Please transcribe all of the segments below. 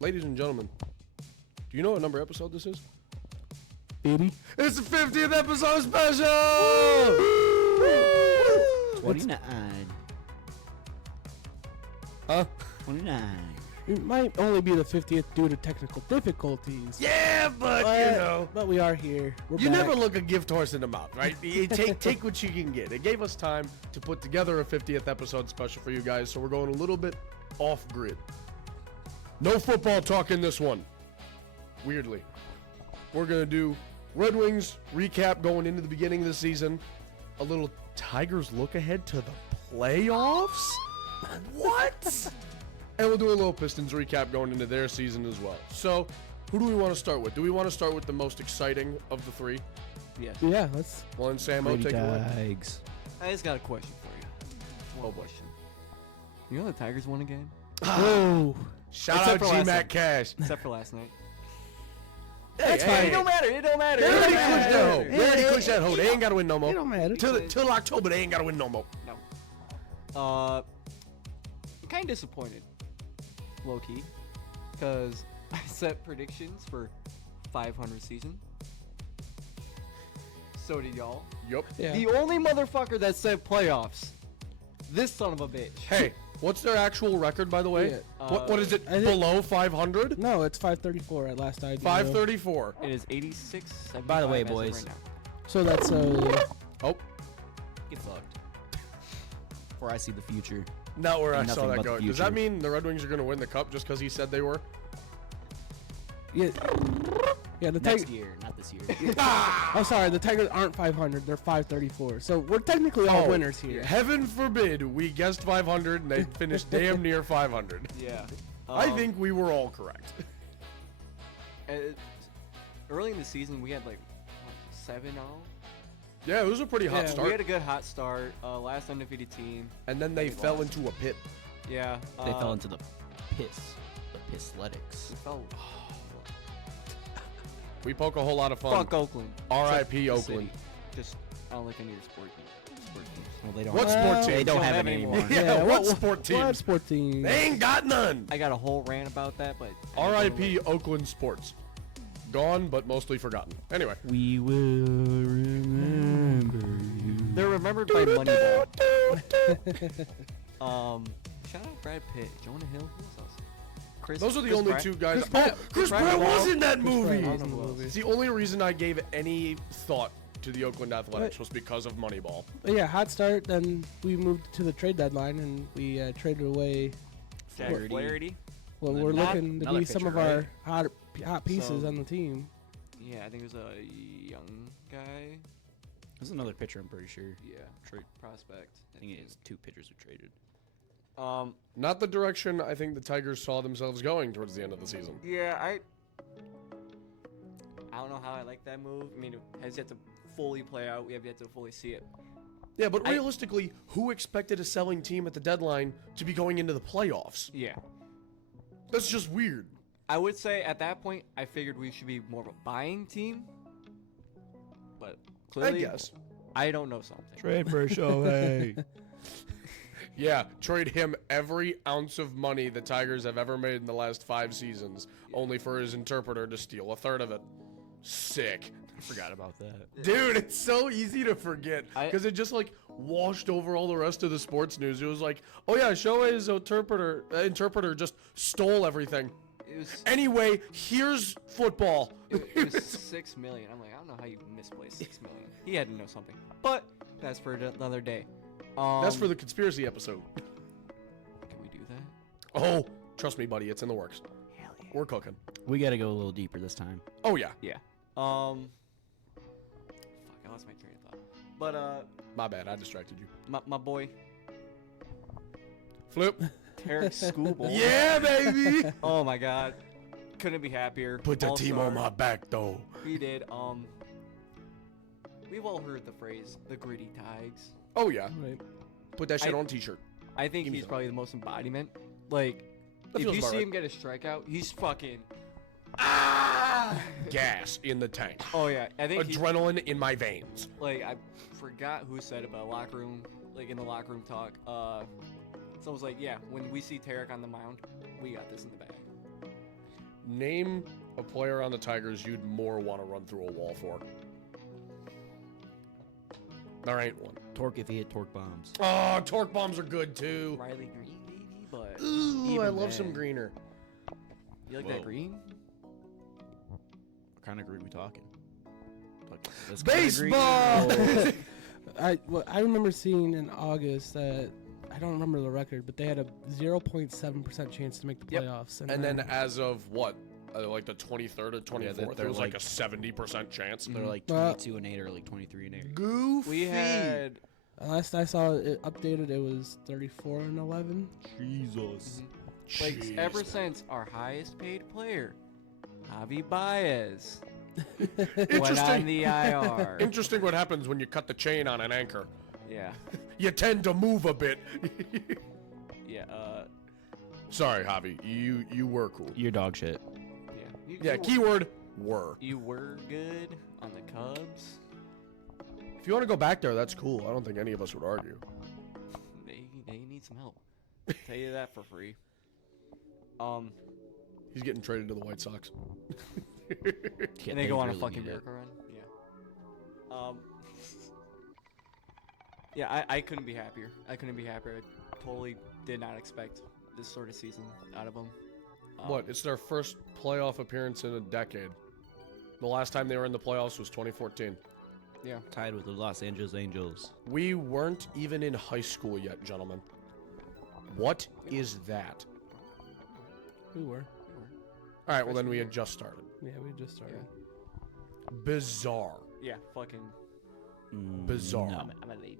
ladies and gentlemen, do you know what number episode this is? 80. It's the 50th episode special! 29. Huh? 29. It might only be the 50th due to technical difficulties. Yeah, but you know. But we are here. We're You back. never look a gift horse in the mouth, right? You take what you can get. It gave us time to put together a 50th episode special for you guys, so we're going a little bit off grid. No football talk in this one. Weirdly. We're going to do Red Wings recap going into the beginning of the season. A little Tigers look ahead to the playoffs? What? And we'll do a little Pistons recap going into their season as well. So, who do we want to start with? Do we want to start with the most exciting of the three? Yes. Yeah, let's. Well, and Samo, take it away. Tigers. I just got a question for you. One question. You know the Tigers won a game? Oh. Shout Except out for last G-Mac night. Cash. Except for last night. That's Fine. It don't matter. It don't matter. They It already don't cushed that hoe. matter. They already cushed that hoe. They ain't got to win no more. It don't matter. Till October, they ain't got to win no more. No. I'm kind of disappointed, low key, because I set predictions for 500 season. So did y'all. Yup. Yeah. The only motherfucker that said playoffs. This son of a bitch. Hey, what's their actual record, by the way? Yeah. What is it? I think- Below 500? No, it's 534 at last I knew. 534. It is 86. By the way, 75 as of boys. right now. So that's Oh, Get fucked. Before I see the future. not where I Nothing saw that but the going. Does that future. mean the Red Wings are going to win the cup just because he said they were? yeah. Yeah, the Next Tigers. year, not this year. I'm sorry, the Tigers aren't 500. They're 534. So we're technically all Oh, winners here. Heaven forbid we guessed 500 and they finished damn near 500. Yeah. I think we were all correct. Early in the season, we had like 7-0. Yeah, it was a pretty hot Yeah, start. We had a good hot start. Last undefeated team. And then they We fell lost. into a pit. Yeah. They fell into the piss. The Pissletics. We fell. We poke a whole lot of fun. Fuck Oakland. R.I.P. Except Oakland. City. Just I don't like any of your sport teams. Well, they don't. What have, sport team? They don't Don't have have it any anymore. Yeah, what sport team? What sport team? They ain't got none. I got a whole rant about that, but R.I.P. Oakland sports. Gone, but mostly forgotten. Anyway. We will remember you. They're remembered by Moneyball. Shout out Brad Pitt, Jonah Hill. Who else? Chris. Those are the Chris only Pratt. two guys. Chris Pratt. Chris Pratt Pratt was was- in that Chris movie. Pratt was in the Who else? movie. It's the only reason I gave any thought to the Oakland Athletics was because of Moneyball. But yeah, hot start. Then we moved to the trade deadline and we traded away. Jack Flaherty. Flaherty. Well, And we're not- looking to another be some pitcher, of our right? hot pieces So- on the team. Yeah, I think it was a young guy. There's another pitcher, I'm pretty sure. Yeah, Trade. prospect. I think it is 2 pitchers were traded. Not the direction I think the Tigers saw themselves going towards the end of the season. Yeah, I don't know how I like that move. I mean, it has yet to fully play out. We have yet to fully see it. Yeah, but realistically, who expected a selling team at the deadline to be going into the playoffs? Yeah. That's just weird. I would say at that point, I figured we should be more of a buying team. But clearly, guess. I don't know something. Trade for Shohei. Yeah, trade him every ounce of money the Tigers have ever made in the last 5 seasons, only for his interpreter to steal a third of it. Sick. I forgot about that. Dude, it's so easy to forget I- because it just like washed over all the rest of the sports news. It was like, oh yeah, Shohei's interpreter just stole everything. It was Anyway, here's football. it was 6 million. I'm like, I don't know how you misplaced 6 million. He had to know something. But that's for another day. That's for the conspiracy episode. Can we do that? Oh, trust me, buddy, it's in the works. Hell yeah. We're cooking. We got to go a little deeper this time. Oh yeah. Yeah. Fuck, I lost my train of thought. But My bad, I distracted you. my boy Flip. Tarek Schoolboy. Yeah, baby. Oh my God. Couldn't be happier. Put the team All-star. on my back though. We did. We've all heard the phrase "the gritty Tigers." Oh yeah. Right. Put that shit I- on a t-shirt. I think Give me he's some. probably the most embodiment. Like, That if feels you about see right. him get a strikeout, he's fucking. Gas in the tank. Oh yeah, I think he's Adrenaline in my veins. like I forgot who said it, but locker room, like in the locker room talk. Someone was like, "Yeah, when we see Tarek on the mound, we got this in the bag." Name a player on the Tigers you'd more want to run through a wall for. There ain't one. Torque if he hit torque bombs. Oh, torque bombs are good too. Riley Green, maybe, but Ooh, even I love some then. greener. You like Whoa. that green? What kind of green we talking? This kind of green? Baseball. I remember seeing in August that I don't remember the record, but they had a 0.7% chance to make the Yep. playoffs. And then as of what? Like the 23rd or 24th, they're it was like like- a 70% chance. They're like Well- 22-8 or like 23-8. Goofy. We had last I saw it updated, it was 34-11. Jesus. like Jeez, ever man. since our highest paid player, Javi Baez, went on Interesting. the IR. Interesting what happens when you cut the chain on an anchor. Yeah, You tend to move a bit. yeah, Sorry, Javi. You were cool. You're dog shit. yeah. You, Yeah, you, keyword were. you were good on the Cubs. If you want to go back there, that's cool. I don't think any of us would argue. They need some help. Tell you that for free. He's getting traded to the White Sox. Yeah, and they go on a really fucking need it. miracle run. Yeah. Yeah, I couldn't be happier. I couldn't be happier. I totally did not expect this sort of season out of them. What? It's their first playoff appearance in a decade. The last time they were in the playoffs was 2014. Yeah. Tied with the Los Angeles Angels. We weren't even in high school yet, gentlemen. What is that? We were. All right, well then we had just started. Yeah, we just started. Bizarre. Yeah, fucking. Bizarre. No, I'm elated.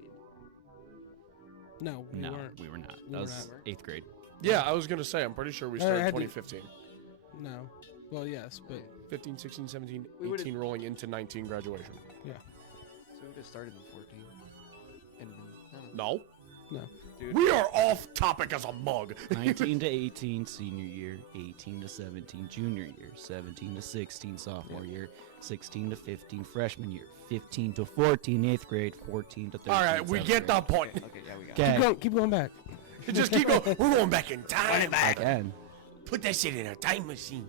No, we no, weren't. we were not. We That were was not. 8th grade. Yeah, I was going to say, I'm pretty sure we started had to- 2015. No. Well, yes, but 15, 16, 17, We would've- 18, rolling into 19 graduation. yeah. So we would have started in 14. And then, no. No. No. Dude. We are off topic as a mug. 19 to 18 senior year, 18 to 17 junior year, 17 to 16 sophomore year, 16 to 15 freshman year, 15 to 14 8th grade, 14 to 13. All right, we 7th get grade. the point. Okay, yeah, we got it. Okay. Keep going back. Just keep going. We're going back in time. Again. Put that shit in a time machine.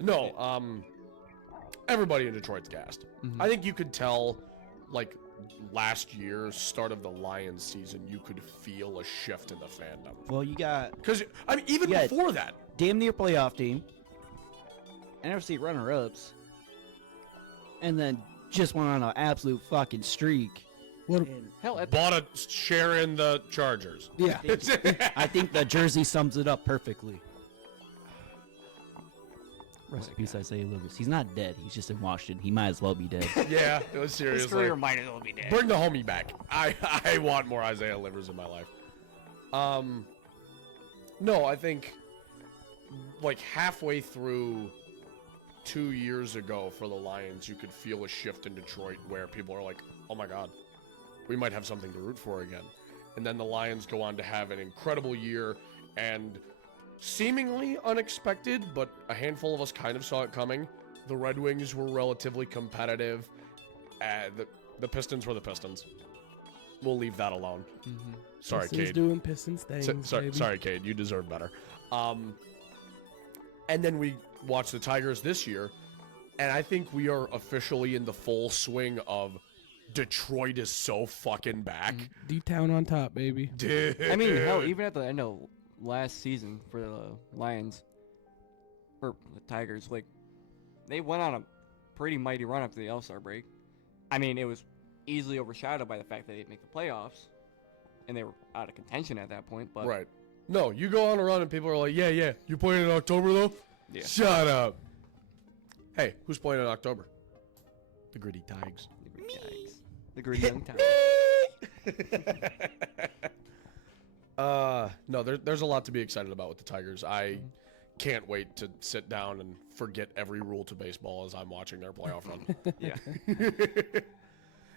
No, everybody in Detroit's gassed. I think you could tell, like, last year, start of the Lions season, you could feel a shift in the fandom. Well, you got Because, I mean, even Yeah. before that, damn near playoff team, NFC runner-ups, and then just went on an absolute fucking streak. What? And Hell, at bought a share in the Chargers. Yeah. I think the jersey sums it up perfectly. Rest in peace, Isaiah Livers. He's not dead. He's just in Washington. He might as well be dead. Yeah, it was his seriously. career might as well be dead. Bring the homie back. I want more Isaiah Livers in my life. No, I think like halfway through 2 years ago for the Lions, you could feel a shift in Detroit where people are like, oh my God, we might have something to root for again. And then the Lions go on to have an incredible year and seemingly unexpected, but a handful of us kind of saw it coming. The Red Wings were relatively competitive. The Pistons were the Pistons. We'll leave that alone. Sorry, Pistons Cade. doing Pistons things, baby. Sorry, Cade. You deserve better. And then we watched the Tigers this year, and I think we are officially in the full swing of Detroit is so fucking back. D-Town on top, baby. Dude. I mean, hell, even at the end of last season for the Lions, or the Tigers, like, they went on a pretty mighty run up to the All-Star break. I mean, it was easily overshadowed by the fact that they didn't make the playoffs, and they were out of contention at that point, but... Right. No, you go on a run and people are like, yeah, you playing in October though? Yeah. Shut up. Hey, who's playing in October? The Gritty Tigers. Yikes. The gritty young town. No, there's a lot to be excited about with the Tigers. I can't wait to sit down and forget every rule to baseball as I'm watching their playoff run. Yeah.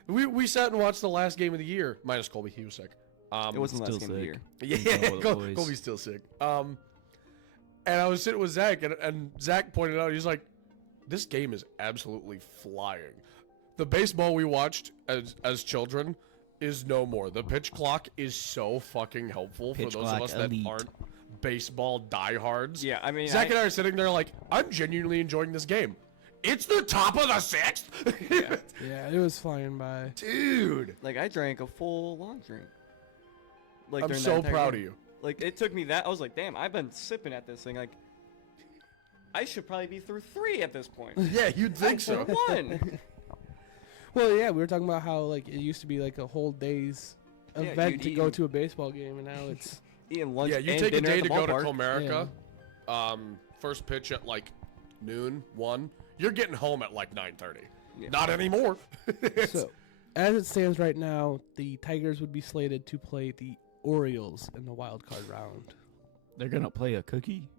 We sat and watched the last game of the year, minus Colby. He was sick. It wasn't the last still game of the year. sick. Yeah, All the boys. Colby's still sick. And I was sitting with Zach, and Zach pointed out, he's like, this game is absolutely flying. The baseball we watched as children is no more. The pitch clock is so fucking helpful Pitch for those of clock us that elite. aren't baseball diehards. Yeah, I mean, Zach and I are sitting there like, I'm genuinely enjoying this game. It's the top of the sixth? Yeah, it was flying by. Dude. like I drank a full long drink. Like I'm during so that entire proud game. of you. Like it took me that I was like, damn, I've been sipping at this thing. Like I should probably be through 3 at this point. Yeah, you'd think so. One. Well, yeah, we were talking about how like it used to be like a whole day's Yeah, event you'd to eat go and- to a baseball game, and now it's Eating lunch Yeah, you and take a dinner day at the to go to ballpark. Comerica. First pitch at like noon, 1. You're getting home at like 9:30. Yeah. Not anymore. so. As it stands right now, the Tigers would be slated to play the Orioles in the wild card round. They're gonna play a cookie.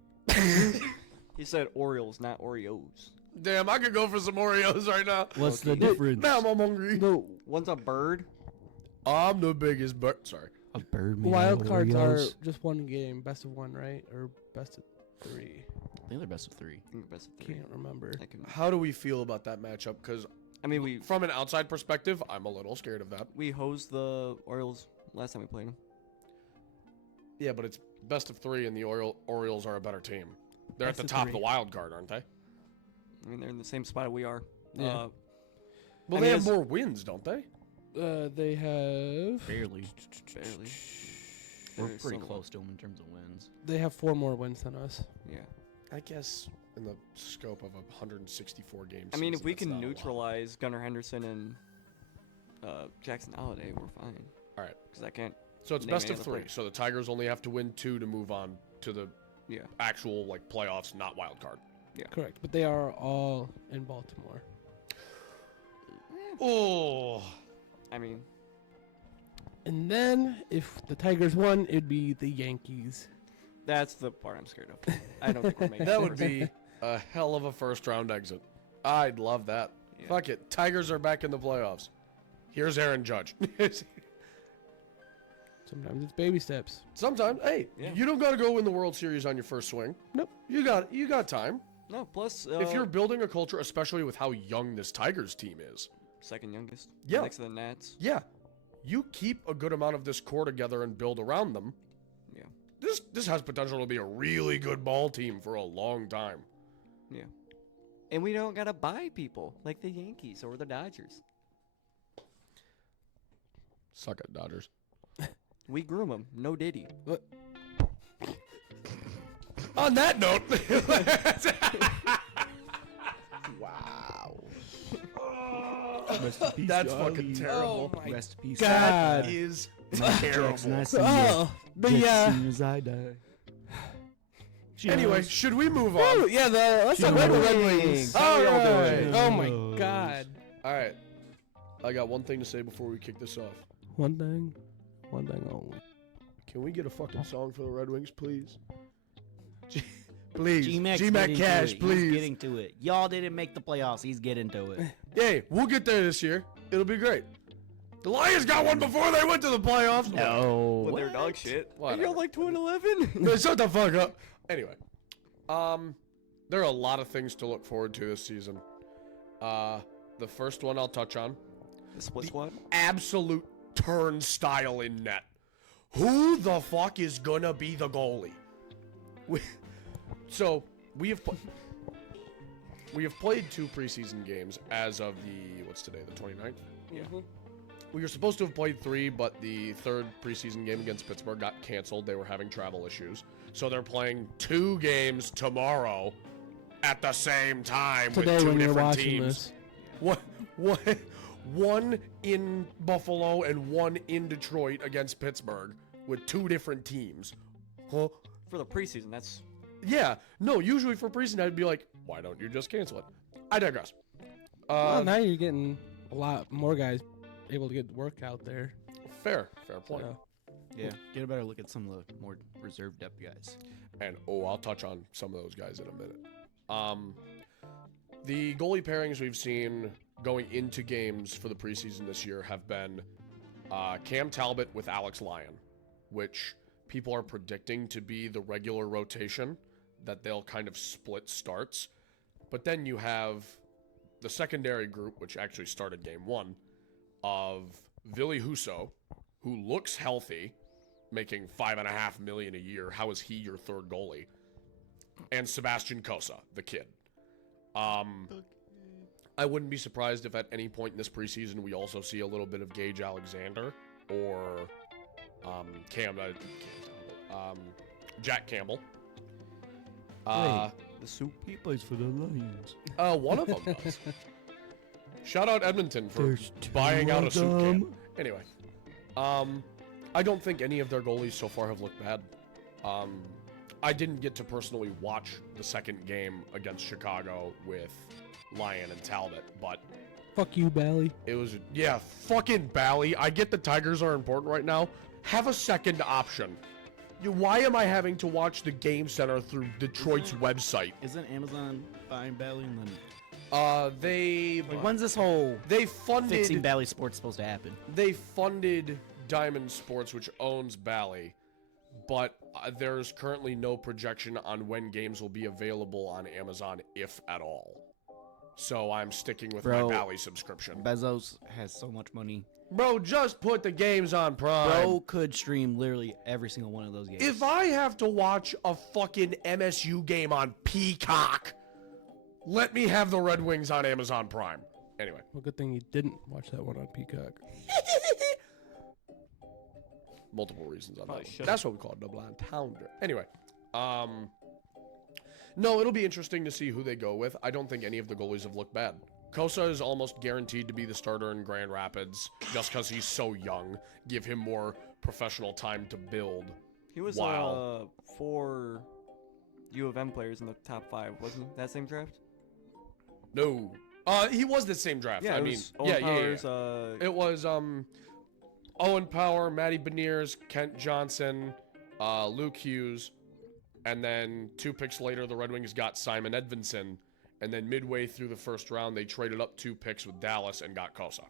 He said Orioles, not Oreos. Damn, I could go for some Oreos right now. What's the Okay. difference? Now I'm hungry. The One's a bird. I'm the biggest Sorry. A bird made out wild of cards are Oreos? just one game, best of 1, right? Or best of 3? I think they're best of 3. I think best of 3. Can't remember. I can- How do we feel about that matchup? Because I mean, we from an outside perspective, I'm a little scared of that. hosed the Orioles last time we played them. Yeah, but it's best of 3, and the Orioles are a better team. They're Best at the of top of the 3. wild card, aren't they? I mean, they're in the same spot we are. Yeah. Well, I they mean, have it's- more wins, don't they? They have Barely. barely. We're Very pretty similar. close to them in terms of wins. 4 more wins than us. Yeah. I guess in the scope of a 164 games. I mean, if we can neutralize Gunnar Henderson and Jackson Holiday, we're fine. All right. Because I can't. So it's name best any of other 3. player. So the Tigers only have to win 2 to move on to the Yeah. actual like playoffs, not wild card. Correct. But they are all in Baltimore. Oh. I mean, And then, if the Tigers won, it'd be the Yankees. that's the part I'm scared of. I don't think we're making That it. would be a hell of a first round exit. I'd love that. Yeah. Fuck it. Tigers are back in the playoffs. Here's Aaron Judge. Sometimes it's baby steps. Sometimes, hey, Yeah. you don't got to go win the World Series on your first swing. Nope. You got time. No, plus. If you're building a culture, especially with how young this Tigers team is, second youngest. Yeah. Next to the Nats. yeah, you keep a good amount of this core together and build around them. Yeah. This has potential to be a really good ball team for a long time. Yeah. And we don't gotta buy people like the Yankees or the Dodgers. Suck it, Dodgers. We groom them. No Diddy. On that note, wow, Rest in peace, that's Johnny. fucking terrible. Oh my Rest in peace. God. That is Jackson, I terrible. see you. Oh, but Just yeah. as soon as I die. Anyway, should we move Woo, on? yeah, let's talk about the Red Wings. All right. Oh my God. All right. I got one thing to say before we kick this off. One thing only. Can we get a fucking song for the Red Wings, please? Please. G-Mac's G-Mac getting to Cash, it. please. He's getting to it. Y'all didn't make the playoffs. He's getting to it. Hey, we'll get there this year. It'll be great. The Lions got one before they went to the playoffs. No. When they're dog shit. Whatever. You're like 2-11. No, shut the fuck up. Anyway, there are a lot of things to look forward to this season. The first one I'll touch on. The split squad. Absolute turnstile in net. Who the fuck is gonna be the goalie? We have played 2 preseason games as of what's today, the 29th? Yeah. We were supposed to have played 3, but the 3rd preseason game against Pittsburgh got canceled. They were having travel issues. So they're playing 2 games tomorrow at the same time Today with 2 when you're different watching teams. this. What? One in Buffalo and one in Detroit against Pittsburgh with 2 different teams. Huh? For the preseason, that's. Yeah. No, usually for preseason, I'd be like, why don't you just cancel it? I digress. Well, now you're getting a lot more guys able to get work out there. Fair point. So, Yeah. Get a better look at some of the more reserve depth guys. And I'll touch on some of those guys in a minute. The goalie pairings we've seen going into games for the preseason this year have been Cam Talbot with Alex Lyon, which people are predicting to be the regular rotation, that they'll kind of split starts. But then you have the secondary group, which actually started game 1, of Ville Husso, who looks healthy, making $5.5 million a year. How is he your third goalie? And Sebastian Cosa, the kid. I wouldn't be surprised if at any point in this preseason we also see a little bit of Gage Alexander or Jack Campbell. The soup. He plays for the Lions. One of them does. Shout out Edmonton for buying out a soup can. Anyway, I don't think any of their goalies so far have looked bad. I didn't get to personally watch the second game against Chicago with Lyon and Talbot, but Fuck you, Bally. it was, yeah, fucking Bally. I get the Tigers are important right now. Have a second option. Why am I having to watch the Game Center through Detroit's website? Isn't Amazon buying Bally and then? When's this whole they funded fixing Bally sports supposed to happen? They funded Diamond Sports, which owns Bally, but there's currently no projection on when games will be available on Amazon, if at all. So I'm sticking with my Bally subscription. Bezos has so much money. Bro, just put the games on Prime. Bro could stream literally every single one of those games. If I have to watch a fucking MSU game on Peacock, let me have the Red Wings on Amazon Prime. Anyway. Well, good thing you didn't watch that one on Peacock. Multiple reasons on that one. Should've. That's what we call it, double entendre. Anyway, no, it'll be interesting to see who they go with. I don't think any of the goalies have looked bad. Cosa is almost guaranteed to be the starter in Grand Rapids just because he's so young. Give him more professional time to build. He was 4 U of M players in the top 5, wasn't he? That same draft? No. He was the same draft. Yeah, I it mean, was Owen Powers, It was Owen Power, Matty Beniers, Kent Johnson, Luke Hughes, and then 2 picks later, the Red Wings got Simon Edvinsson, and then midway through the first round, they traded up 2 picks with Dallas and got Cosa.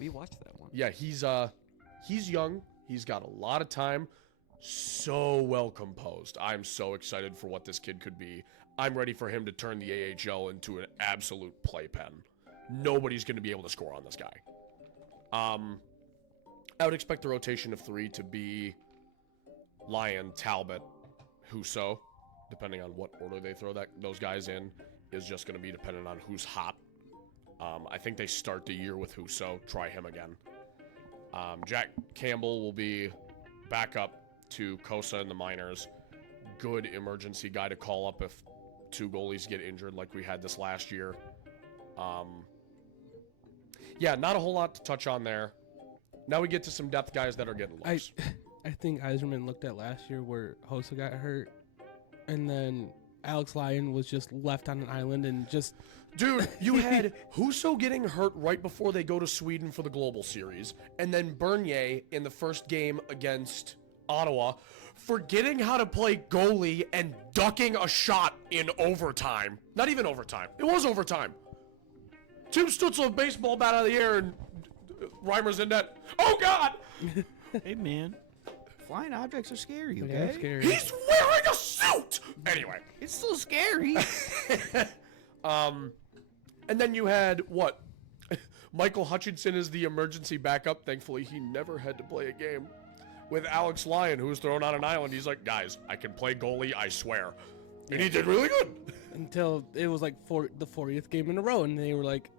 We watched that one. Yeah, he's young. He's got a lot of time. So well composed. I'm so excited for what this kid could be. I'm ready for him to turn the AHL into an absolute playpen. Nobody's going to be able to score on this guy. I would expect the rotation of 3 to be Lyon, Talbot, Husso, depending on what order they throw those guys in, is just going to be dependent on who's hot. I think they start the year with Husso, try him again. Jack Campbell will be backup to Cosa in the minors. Good emergency guy to call up if 2 goalies get injured like we had this last year. Yeah, not a whole lot to touch on there. Now we get to some depth guys that are getting looks. I think Eiserman looked at last year where Hossa got hurt, and then Alex Lyon was just left on an island and just... Dude, you had Husso getting hurt right before they go to Sweden for the Global Series, and then Bernier in the first game against Ottawa forgetting how to play goalie and ducking a shot in overtime. Not even overtime. It was overtime. Tim Stutzel, baseball bat out of the air, and Reimer's in net. Oh, God! Hey, man. Flying objects are scary, okay? Yeah, scary. He's wearing a suit! Anyway. It's still scary. And then you had, what? Michael Hutchinson is the emergency backup. Thankfully, he never had to play a game. With Alex Lyon, who was thrown on an island. He's like, guys, I can play goalie, I swear. And he did really good. Until it was like the 40th game in a row, and they were like,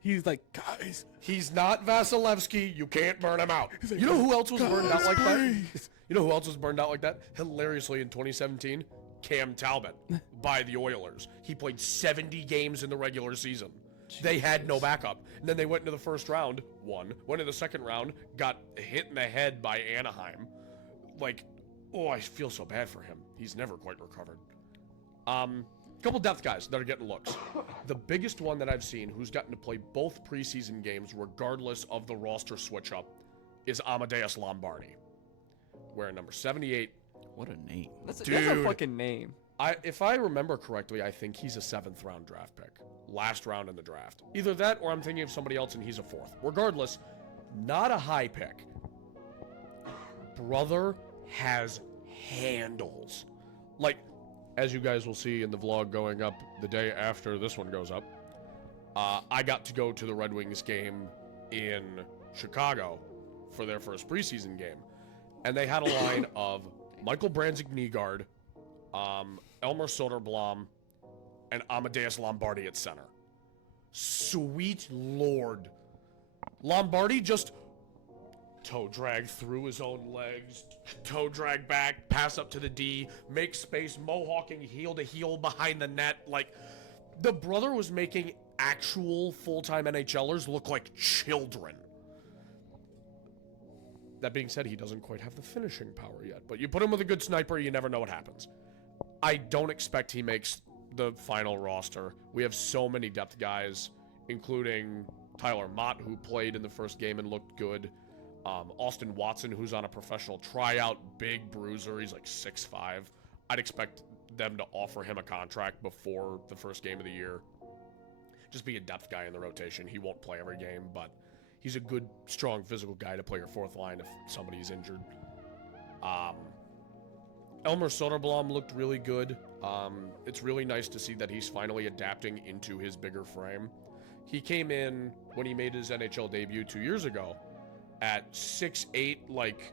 he's like, guys. He's not Vasilevsky. You can't burn him out. You know who else was burned out like that? You know who else was burned out like that? Hilariously, in 2017, Cam Talbot by the Oilers. He played 70 games in the regular season. They had no backup. And then they went into the first round, won. Went into the second round, got hit in the head by Anaheim. Like, oh, I feel so bad for him. He's never quite recovered. Couple depth guys that are getting looks. The biggest one that I've seen who's gotten to play both preseason games regardless of the roster switch up is Amadeus Lombardi. Wearing number 78. What a name. That's a fucking name. If I remember correctly, I think he's a 7th round draft pick. Last round in the draft. Either that or I'm thinking of somebody else and he's a 4th. Regardless, not a high pick. Brother has handles. Like, as you guys will see in the vlog going up the day after this one goes up, I got to go to the Red Wings game in Chicago for their first preseason game. And they had a line of Michael Branzig-Nygaard, Elmer Soderblom, and Amadeus Lombardi at center. Sweet Lord. Lombardi just toe drag through his own legs, toe drag back, pass up to the D, make space, mohawking heel to heel behind the net. Like, the brother was making actual full-time NHLers look like children. That being said, he doesn't quite have the finishing power yet, but you put him with a good sniper, you never know what happens. I don't expect he makes the final roster. We have so many depth guys, including Tyler Mott, who played in the first game and looked good. Austin Watson, who's on a professional tryout, big bruiser. He's like 6'5". I'd expect them to offer him a contract before the first game of the year. Just be a depth guy in the rotation. He won't play every game, but he's a good, strong, physical guy to play your fourth line if somebody's injured. Elmer Soderblom looked really good. It's really nice to see that he's finally adapting into his bigger frame. He came in when he made his NHL debut 2 years ago at 6'8", like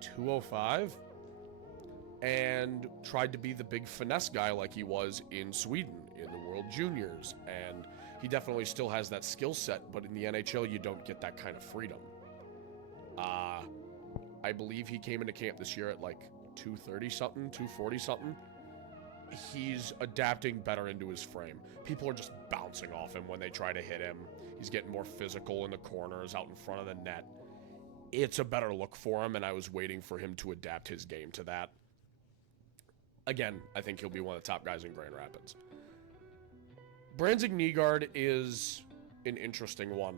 205, and tried to be the big finesse guy like he was in Sweden in the World Juniors. And he definitely still has that skill set, but in the NHL, you don't get that kind of freedom. I believe he came into camp this year at like 230-something, 240-something. He's adapting better into his frame. People are just bouncing off him when they try to hit him. He's getting more physical in the corners, out in front of the net. It's a better look for him, and I was waiting for him to adapt his game to that. Again, I think he'll be one of the top guys in Grand Rapids. Branzig-Nygaard is an interesting one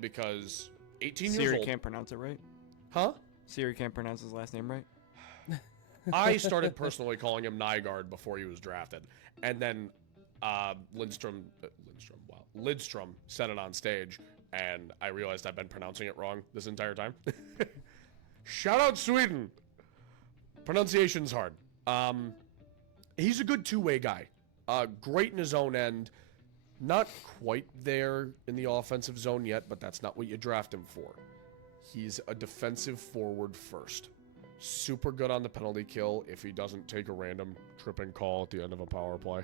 because 18 years Siri old. can't pronounce it right. Huh? Siri can't pronounce his last name right. I started personally calling him Nygaard before he was drafted, and then Lidstrom said it on stage, and I realized I've been pronouncing it wrong this entire time. Shout out Sweden. Pronunciation's hard. He's a good two-way guy. Great in his own end. Not quite there in the offensive zone yet, but that's not what you draft him for. He's a defensive forward first. Super good on the penalty kill if he doesn't take a random tripping call at the end of a power play.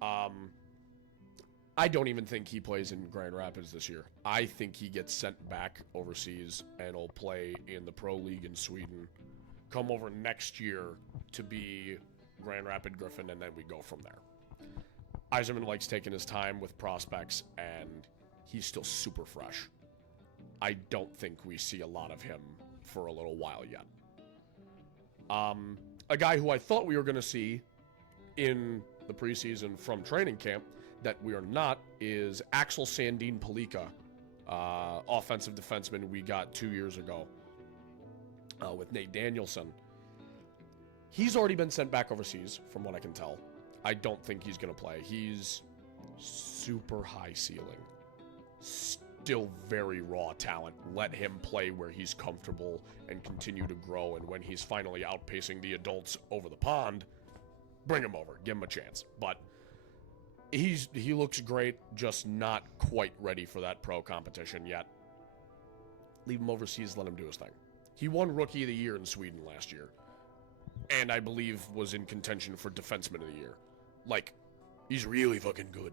I don't even think he plays in Grand Rapids this year. I think he gets sent back overseas and will play in the Pro League in Sweden. Come over next year to be Grand Rapid Griffin, and then we go from there. Yzerman likes taking his time with prospects, and he's still super fresh. I don't think we see a lot of him for a little while yet. A guy who I thought we were going to see in the preseason from training camp that we are not is Axel Sandin Palika, offensive defenseman we got 2 years ago with Nate Danielson. He's already been sent back overseas, from what I can tell. I don't think he's going to play. He's super high ceiling. Still very raw talent. Let him play where he's comfortable and continue to grow. And when he's finally outpacing the adults over the pond, bring him over. Give him a chance. But he looks great, just not quite ready for that pro competition yet. Leave him overseas, let him do his thing. He won Rookie of the Year in Sweden last year. And I believe was in contention for Defenseman of the Year. Like, he's really fucking good.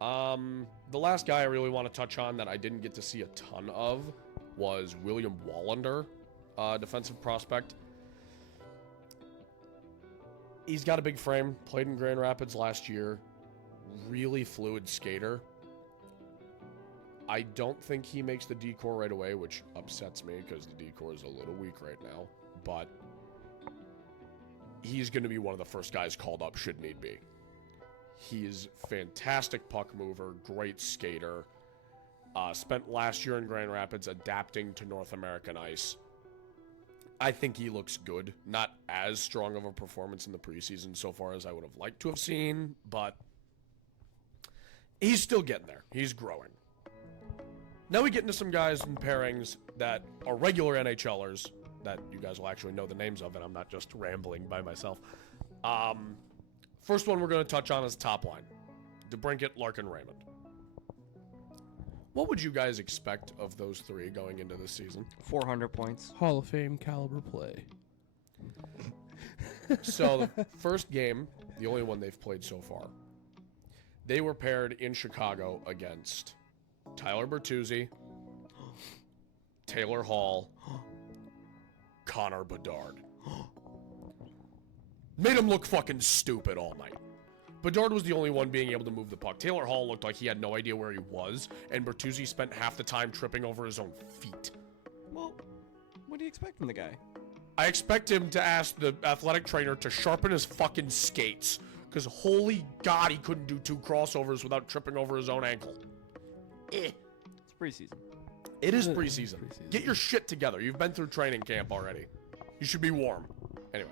The last guy I really want to touch on that I didn't get to see a ton of was William Wallander, defensive prospect. He's got a big frame, played in Grand Rapids last year, really fluid skater. I don't think he makes the D-core right away, which upsets me because the D-core is a little weak right now, but he's going to be one of the first guys called up should need be. He's fantastic puck mover, great skater. Spent last year in Grand Rapids adapting to North American ice. I think he looks good. Not as strong of a performance in the preseason so far as I would have liked to have seen, but he's still getting there. He's growing. Now we get into some guys and pairings that are regular NHLers that you guys will actually know the names of, and I'm not just rambling by myself. First one we're going to touch on is top line. DeBrincat, Larkin, Raymond. What would you guys expect of those three going into this season? 400 points. Hall of Fame caliber play. So the first game, the only one they've played so far, they were paired in Chicago against Tyler Bertuzzi, Taylor Hall, Connor Bedard. Made him look fucking stupid all night. Bedard was the only one being able to move the puck. Taylor Hall looked like he had no idea where he was, and Bertuzzi spent half the time tripping over his own feet. Well, what do you expect from the guy? I expect him to ask the athletic trainer to sharpen his fucking skates, because holy God, he couldn't do 2 crossovers without tripping over his own ankle. It's preseason. It is preseason. Get your shit together. You've been through training camp already. You should be warm. Anyway.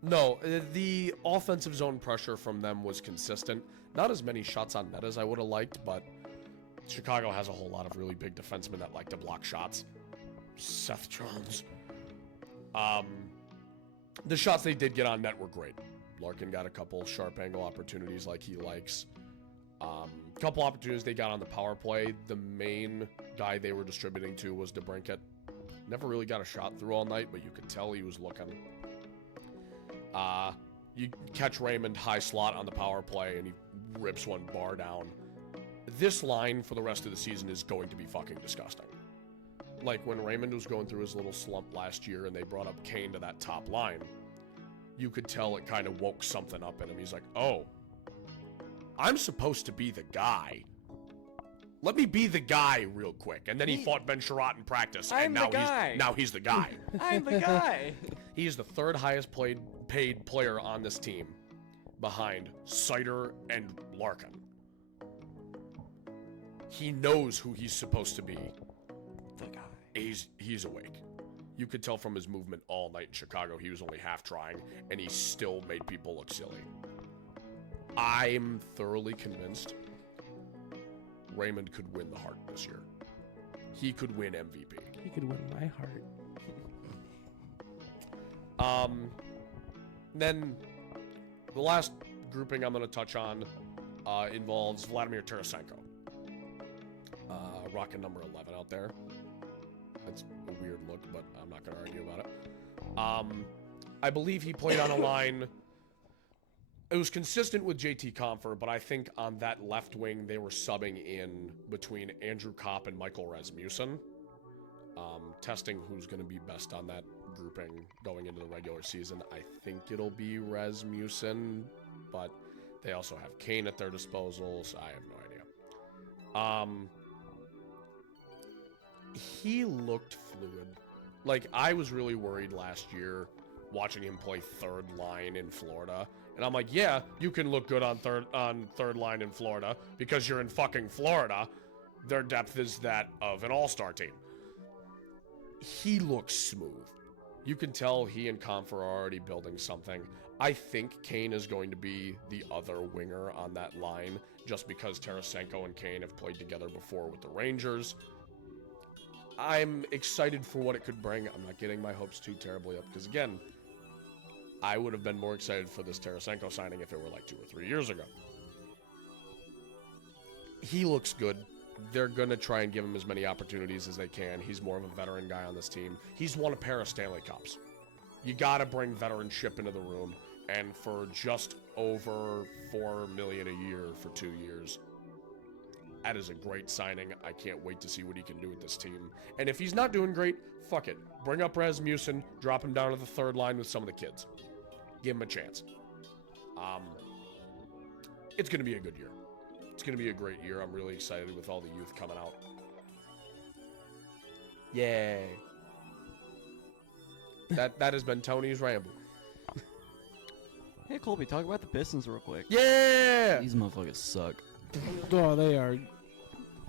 No, the offensive zone pressure from them was consistent. Not as many shots on net as I would have liked, but Chicago has a whole lot of really big defensemen that like to block shots. Seth Jones. The shots they did get on net were great. Larkin got a couple sharp angle opportunities like he likes. Couple opportunities they got on the power play. The main guy they were distributing to was DeBrincat. Never really got a shot through all night, but you could tell he was looking. You catch Raymond high slot on the power play, and he rips one bar down. This line for the rest of the season is going to be fucking disgusting. Like when Raymond was going through his little slump last year and they brought up Kane to that top line, you could tell it kind of woke something up in him. He's like, oh, I'm supposed to be the guy. Let me be the guy real quick. And then he fought Ben Sherratt in practice, and now he's the guy. I'm the guy. He is the third highest paid player on this team, behind Sider and Larkin. He knows who he's supposed to be. The guy. He's awake. You could tell from his movement all night in Chicago he was only half trying, and he still made people look silly. I'm thoroughly convinced Raymond could win the Hart this year. He could win MVP. He could win my heart. Then the last grouping I'm going to touch on involves Vladimir Tarasenko. Rocking number 11 out there. That's a weird look, but I'm not going to argue about it. I believe he played on a line. It was consistent with JT Compher, but I think on that left wing, they were subbing in between Andrew Kopp and Michael Rasmussen, testing who's going to be best on that grouping going into the regular season. I think it'll be Rasmussen, but they also have Kane at their disposal, so I have no idea. He looked fluid. Like, I was really worried last year watching him play third line in Florida. And I'm like, yeah, you can look good on third line in Florida because you're in fucking Florida. Their depth is that of an all-star team. He looks smooth. You can tell he and Compher are already building something. I think Kane is going to be the other winger on that line just because Tarasenko and Kane have played together before with the Rangers. I'm excited for what it could bring. I'm not getting my hopes too terribly up because, again, I would have been more excited for this Tarasenko signing if it were like 2 or 3 years ago. He looks good. They're going to try and give him as many opportunities as they can. He's more of a veteran guy on this team. He's won a pair of Stanley Cups. You got to bring veteranship into the room. And for just over $4 million a year for 2 years, that is a great signing. I can't wait to see what he can do with this team. And if he's not doing great, fuck it. Bring up Rasmussen, drop him down to the third line with some of the kids. Give him a chance. It's going to be a good year. It's going to be a great year. I'm really excited with all the youth coming out. Yay. That has been Tony's Ramble. Hey, Colby, talk about the Pistons real quick. Yeah! These motherfuckers suck. Oh, they are.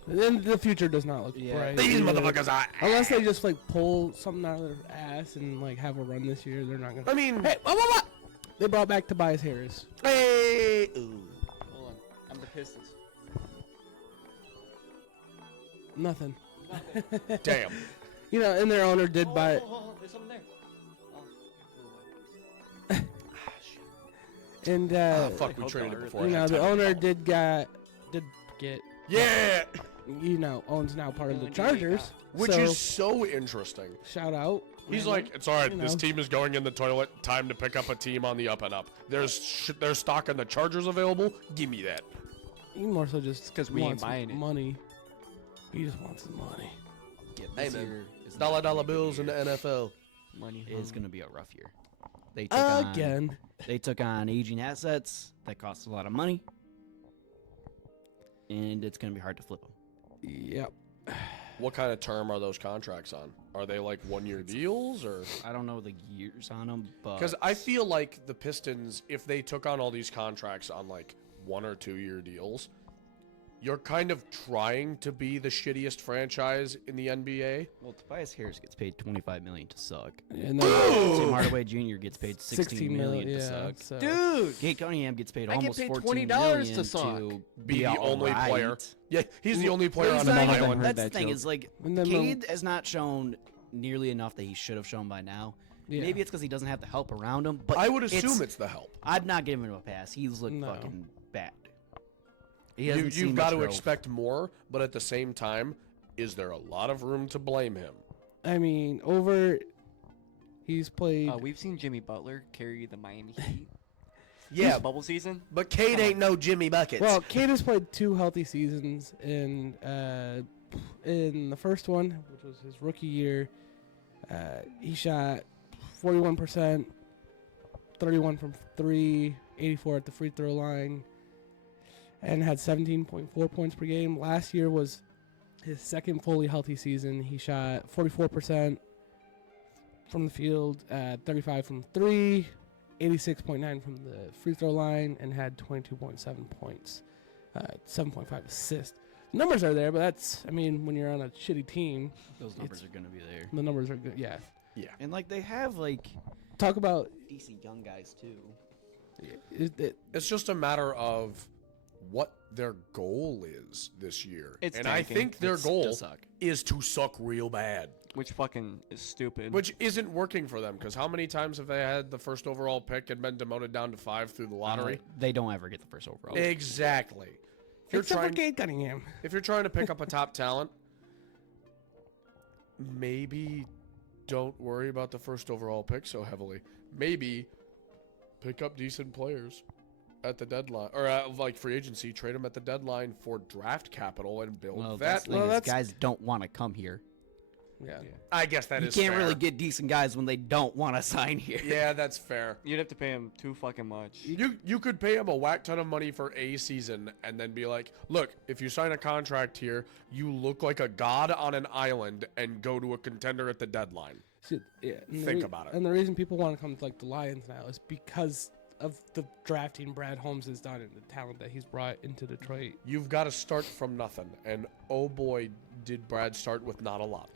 Then the future does not look bright. These motherfuckers are... Unless they just, like, pull something out of their ass and, like, have a run this year, they're not going to... I mean... Hey, what? They brought back Tobias Harris. Hey! Hold on. I'm the Pistons. Nothing. Damn. You know, and their owner did buy... Oh, there's something there. And, fuck, we traded it before. you know, the owner did get Yeah, owns now part of the Dylan Chargers. which so, is so interesting. shout out. He's man. like, it's all right. You This know. team is going in the toilet. Time to pick up a team on the up and up. There's stock in the Chargers available. Give me that. He more so just 'cause we ain't wants buying it. money. He just wants his money. Yeah, Hey, this man. year is not Dollar gonna be a bills good in the year. NFL. Money It's hung. going to be a rough year. They took on Again. They took on aging assets that cost a lot of money, and it's going to be hard to flip them. Yep. What kind of term are those contracts on? Are they like 1-year deals or? I don't know the years on them, but Because I feel like the Pistons, if they took on all these contracts on like 1 or 2-year deals, you're kind of trying to be the shittiest franchise in the NBA. well, Tobias Harris gets paid $25 million to suck. And then Tim Hardaway Jr. gets paid $16 million to yeah. suck. So. Dude, Kate Cunningham gets paid I get almost paid $14 $20 million to suck. Be the only alright. player. Yeah, he's the only player He's on not an even- island. heard That's the that thing joke. is like And then Cade has not shown nearly enough that he should have shown by now. Yeah. Maybe it's because he doesn't have the help around him. But I would assume it's the help. I'd not give him a pass. He's looked No. fucking bad. He hasn't seen You've got much to growth. expect more, but at the same time, is there a lot of room to blame him? I mean, he's played. we've seen Jimmy Butler carry the Miami Heat. Yeah, Bubble season. but Cade ain't no Jimmy Buckets. Well, Cade has played 2 healthy seasons in the first one, which was his rookie year. He shot 41%, 31 from 3, 84 at the free throw line, and had 17.4 points per game. Last year was his second fully healthy season. He shot 44% from the field, 35 from 3, 86.9 from the free throw line, and had 22.7 points, 7.5 assists. Numbers are there, but that's, I mean, when you're on a shitty team, Those numbers are going to be there. the numbers are good. Yeah. And like they have like Talk about decent young guys too. It's just a matter of what their goal is this year. It's and I tanking. think their It's goal to suck. is to suck real bad, Which fucking is stupid. which isn't working for them because how many times have they had the first overall pick and been demoted down to 5 through the lottery? They don't ever get the first overall. Exactly. If you're, except for trying, Cade Cunningham. if you're trying to pick up a top talent, maybe don't worry about the first overall pick so heavily. Maybe pick up decent players at the deadline or like free agency, trade them at the deadline for draft capital and build Well, that. that's the thing well, is that's- guys don't want to come here. Yeah. I guess that You is can't fair. really get decent guys when they don't want to sign here. Yeah, that's fair. You'd have to pay him too fucking much. You could pay him a whack ton of money for a season and then be like, look, if you sign a contract here, you look like a god on an island and go to a contender at the deadline. So, yeah. and the Think about it. And the reason people want to come to like the Lions now is because of the drafting Brad Holmes has done and the talent that he's brought into Detroit. You've got to start from nothing. And oh boy, did Brad start with not a lot.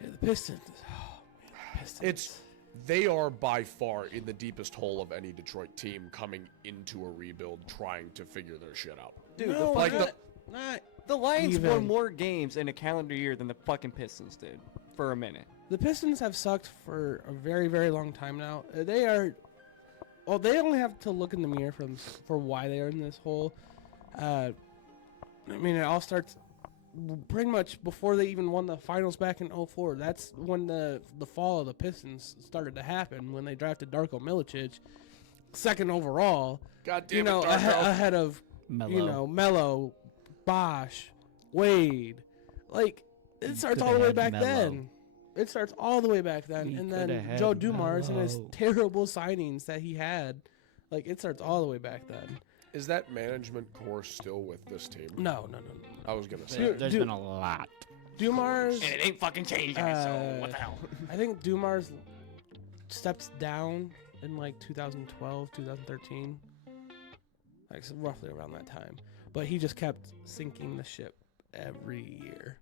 Yeah, the Pistons. Oh, man, Pistons. They are by far in the deepest hole of any Detroit team coming into a rebuild trying to figure their shit out. Dude, No, like not the Lions even. won more games in a calendar year than the fucking Pistons did for a minute. The Pistons have sucked for a very, very long time now. They are. Well, they only have to look in the mirror for why they are in this hole. I mean, it all starts pretty much before they even won the finals back in 04. That's when the fall of the Pistons started to happen, when they drafted Darko Milicic, second overall. God damn You know, it, Darko. ahead of Melo, Bosch, Wade. Like, it starts all the way had back Melo. then. It starts all the way back then. We And coulda then had Joe Dumars and his Melo. terrible signings that he had. Like, it starts all the way back then. Is that management core still with this team? No. I was going to say. Dude, There's dude. been a lot. Dumars, And it ain't fucking changing, so what the hell? I think Dumars steps down in like 2012, 2013. Like, so roughly around that time. But he just kept sinking the ship every year.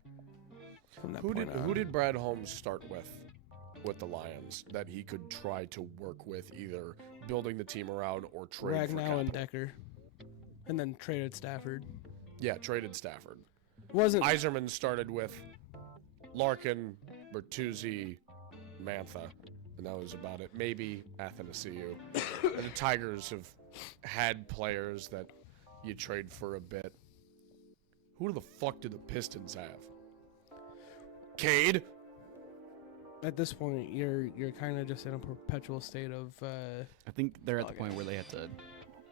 From that Who point on. did Brad Holmes start with the Lions that he could try to work with, either building the team around or trade for Ragnow and capital? Decker. And then traded Stafford. Yeah, traded Stafford. Wasn't Iserman started with Larkin, Bertuzzi, Mantha, and that was about it. Maybe Athanasiou. And the Tigers have had players that you trade for a bit. Who the fuck do the Pistons have? Cade? At this point, you're kind of just in a perpetual state of. I think they're at the point where they have to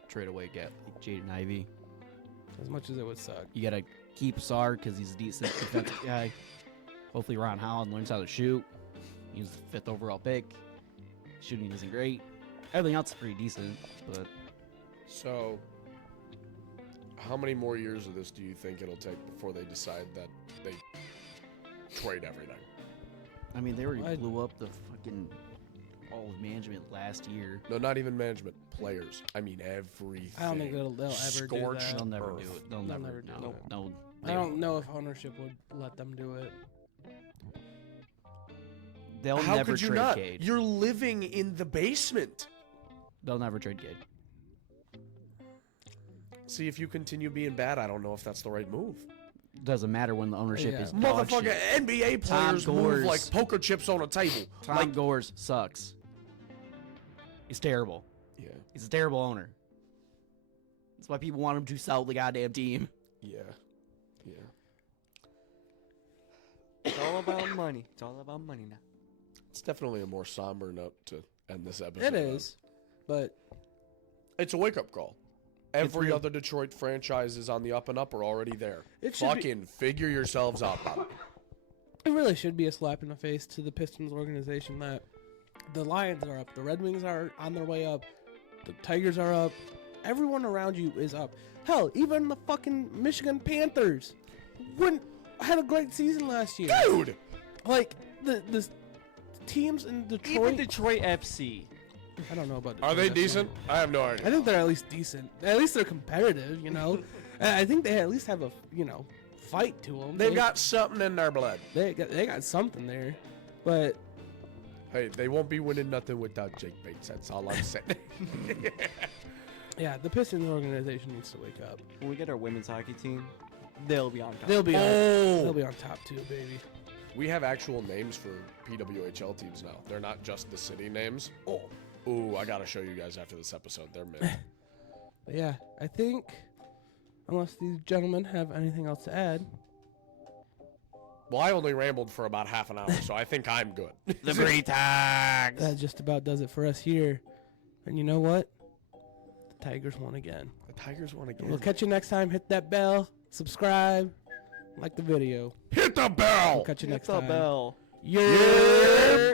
trade away, get like Jaden Ivey. As much as it would suck. You gotta keep Sar because he's a decent defensive guy. Hopefully, Ron Howland learns how to shoot. He's the 5th overall pick. Shooting isn't great. Everything else is pretty decent, but So, how many more years of this do you think it'll take before they decide that they trade everything? I mean, they already I- blew up the fucking all of management last year. No, not even management. Players. I mean, everything. I don't think they'll ever do Scorched that. They'll never earth. do it. They'll never do do it. No, I don't know if ownership would let them do it. They'll How never could you trade not? Cade. You're living in the basement. They'll never trade Cade. See, if you continue being bad, I don't know if that's the right move. Doesn't matter when the ownership Yeah. is dog Motherfucker, shit. NBA Tom players move Gores. like poker chips on a table. Tom Like, Gores sucks. He's terrible. yeah, He's a terrible owner. That's why people want him to sell the goddamn team. yeah, yeah. It's all about money. It's all about money now. It's definitely a more somber note to end this episode. It on. is, but It's a wake-up call. Every real. other Detroit franchise is on the up and up or already there. It should be- Fucking figure yourselves out, bud. it really should be a slap in the face to the Pistons organization that the Lions are up, the Red Wings are on their way up, the Tigers are up, everyone around you is up. Hell, even the fucking Michigan Panthers had a great season last year. Dude! Like the teams in Detroit. Even Detroit FC. I don't know about. Are they Detroit, decent? I have no I idea. think they're at least decent. At least they're competitive, you know. And I think they at least have a fight to them. They've got something in their blood. they got something there, but Hey, they won't be winning nothing without Jake Bates. That's all I'm saying. yeah, the Pistons organization needs to wake up. When we get our women's hockey team, they'll be on top. They'll be Oh! they'll be on top too, baby. We have actual names for PWHL teams now. They're not just the city names. Oh. Ooh, I gotta show you guys after this episode. They're mint. But yeah, I think unless these gentlemen have anything else to add, Well, I only rambled for about half an hour, so I think I'm good. The Britags. that just about does it for us here. And you know what? The Tigers won again. The Tigers won again. We'll catch you next time. Hit that bell, subscribe, like the video. Hit the bell! We'll catch you Hit next the time. bell. Yeah.